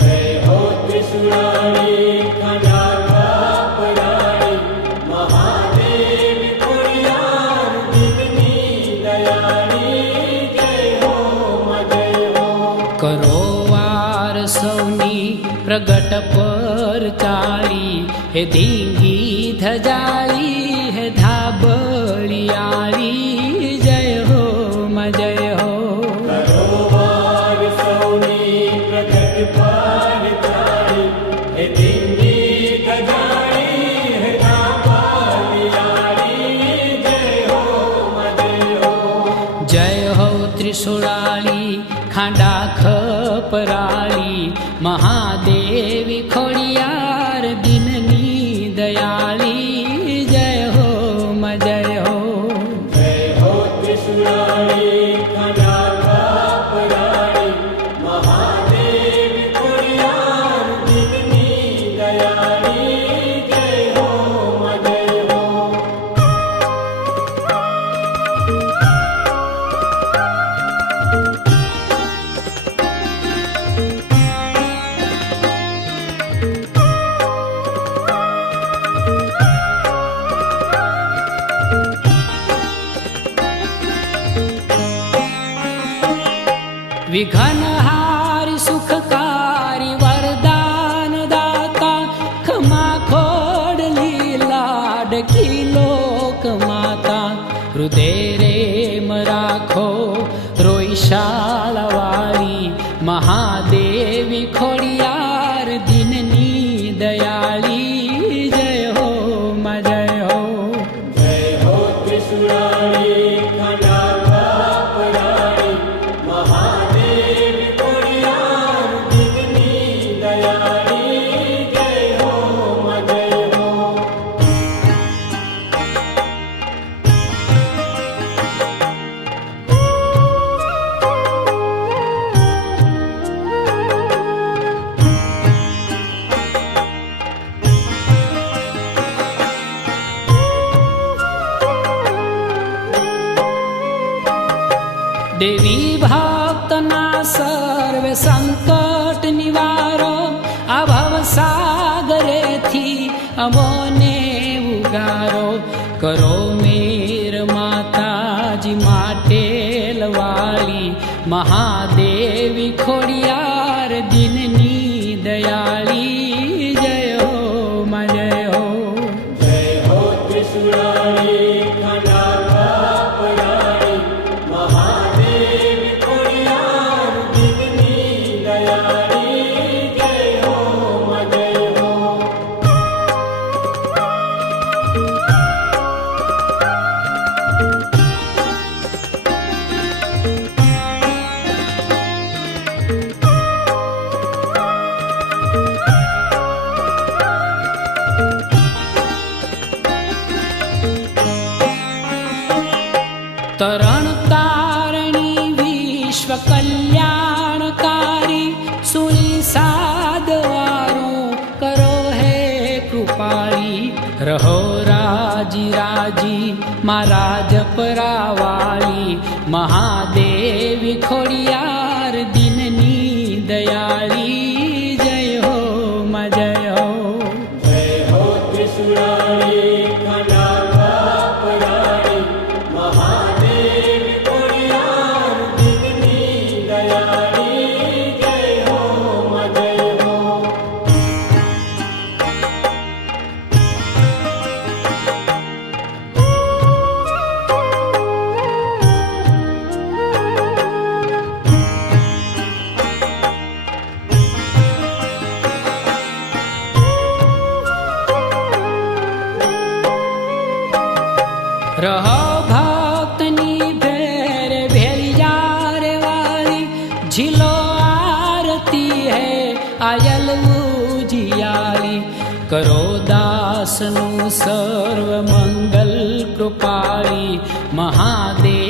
જય હો ત્રિશુળાળી ખાંડા ખપરાળી મહાદેવી ખોડિયાર દિનની દયાળી જય હો, માં, જય હો. પર ચાળી હે ધીંગી ધજાળી હે ધાબળિયાળી જય હો માં જય હો જય હો ત્રિશુળાળી ખાંડા ખપરાળી મહાદેવી ખોડિયાર विघन દેવી ભક્તના સર્વે સંકટ નિવારો અભવ સાગરેથી અમોને ઉગારો. કરો મેર માતાજી માટે લવાળી મહાદેવી ખોડિયાર तरणतारिणी विश्वकल्याणकारी सुर करो हे कुपारि रहो राजी राजी राजपरावारि महादेवर दिननी दयरी जयो म जयोना झिलो आरती है आयल अयलूज करोदास न सर्वमग कृपाली महादेव